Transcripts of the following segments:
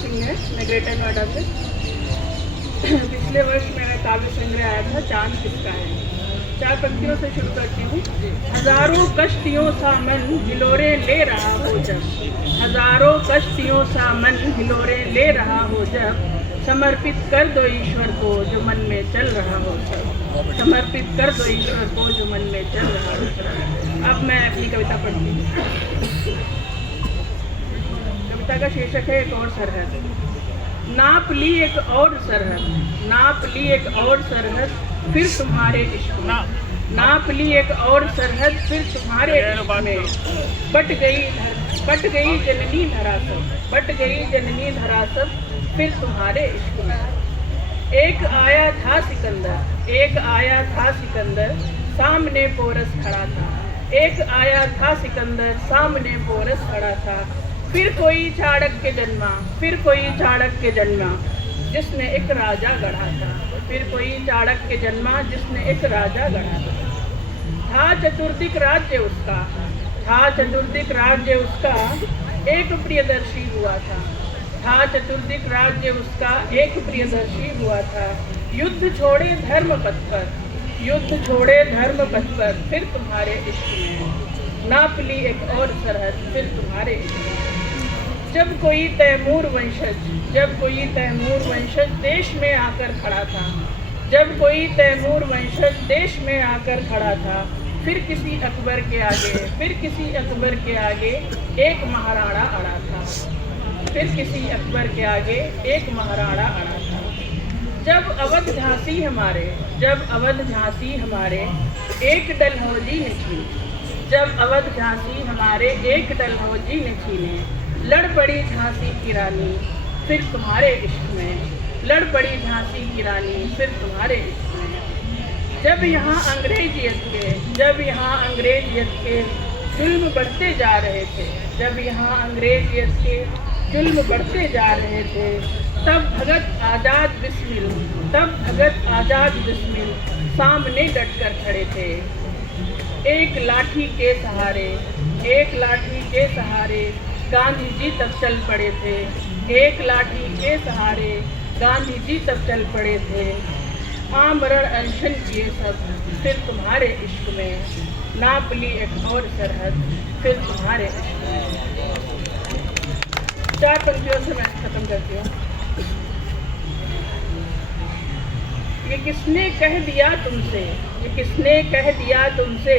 सिंह है, मैं ग्रेटर नोएडा से। पिछले वर्ष मेरा काव्य संग्रह आया था चांद किसका है। 4 पंक्तियों से शुरू करती हूँ। हजारों कश्तियों सा मन हिलोरे ले रहा हो जब, हजारों कश्तियों सा मन हिलोरे ले रहा हो जब, समर्पित कर दो ईश्वर को जो मन में चल रहा हो सब, समर्पित कर दो ईश्वर को जो मन में चल रहा हो सब। अब मैं अपनी कविता पढ़ती हूँ। कविता का शीर्षक है एक और सरहद। नाप ली एक और सरहद, नाप ली एक और सरहद फिर तुम्हारे इश्क में, नाप ली एक और सरहद फिर तुम्हारे इश्क में, बट गई जननी धरासत, बट गई जननी धरासत फिर तुम्हारे इश्क में। एक आया था सिकंदर, एक आया था सिकंदर सामने पोरस खड़ा था, एक आया था सिकंदर सामने पोरस खड़ा था, फिर कोई चाणक्य जन्मा, फिर कोई चाणक्य जन्मा जिसने एक राजा गढ़ा था, फिर कोई चाणक्य जन्मा जिसने एक राजा गढ़ा था चतुर्दिक राज्य उसका, था चतुर्दिक राज्य उसका एक प्रियदर्शी हुआ था, था चतुर्दिक राज्य उसका एक प्रियदर्शी हुआ था। युद्ध छोड़े धर्म पथ पर, युद्ध छोड़े धर्म पथ पर फिर तुम्हारे इश्क में, नाप ली एक और सरहद फिर तुम्हारे इश्क में। जब कोई तैमूर वंशज, जब कोई तैमूर वंशज देश में आकर खड़ा था, जब कोई तैमूर वंशज देश में आकर खड़ा था, फिर किसी अकबर के आगे, फिर किसी अकबर के आगे एक महाराणा अड़ा था, फिर किसी अकबर के आगे एक महाराणा अड़ा था। जब अवध झांसी हमारे, जब अवध झांसी हमारे एक डलहौजी ने छीनी, जब अवध झांसी हमारे एक डलहौजी ने छीने, लड़ पड़ी झांसी की रानी फिर तुम्हारे इश्क में, लड़ पड़ी झांसी की रानी फिर तुम्हारे इश्क में। जब यहाँ अंग्रेजियत के, जब यहाँ अंग्रेजियत के जुल्म बढ़ते जा रहे थे, जब यहाँ अंग्रेजियत के जुल्म बढ़ते जा रहे थे, तब भगत आजाद बिस्मिल, तब भगत आजाद बिस्मिल सामने डटकर खड़े थे। एक लाठी के सहारे, एक लाठी के सहारे गांधी जी तक चल पड़े थे, एक लाठी के सहारे गांधी जी तक चल पड़े थे। आमरण अनशन किए सब फिर तुम्हारे इश्क में, नाप ली एक और सरहद फिर तुम्हारे इश्क में। 4 पंक्तियों से मैं खत्म करती हूँ। ये किसने कह दिया तुमसे, ये किसने कह दिया तुमसे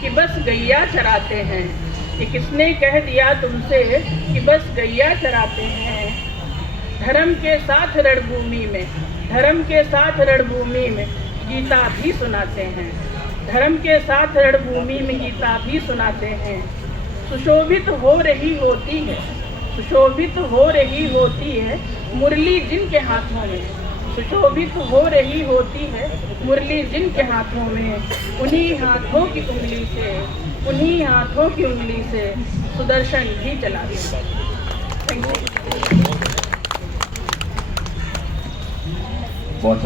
कि बस गैया चराते हैं, ये किसने कह दिया तुमसे कि बस गैया चराते हैं। धर्म के साथ रणभूमि में, धर्म के साथ रणभूमि में गीता भी सुनाते हैं, धर्म के साथ रणभूमि में गीता भी सुनाते हैं। सुशोभित हो रही होती है, सुशोभित हो रही होती है मुरली जिनके हाथों में, सुशोभित हो रही होती है मुरली जिनके हाथों में, उन्हीं हाथों की उंगली से, उन्हीं हाथों की उंगली से सुदर्शन भी चलाते हैं। Thank you. बहुत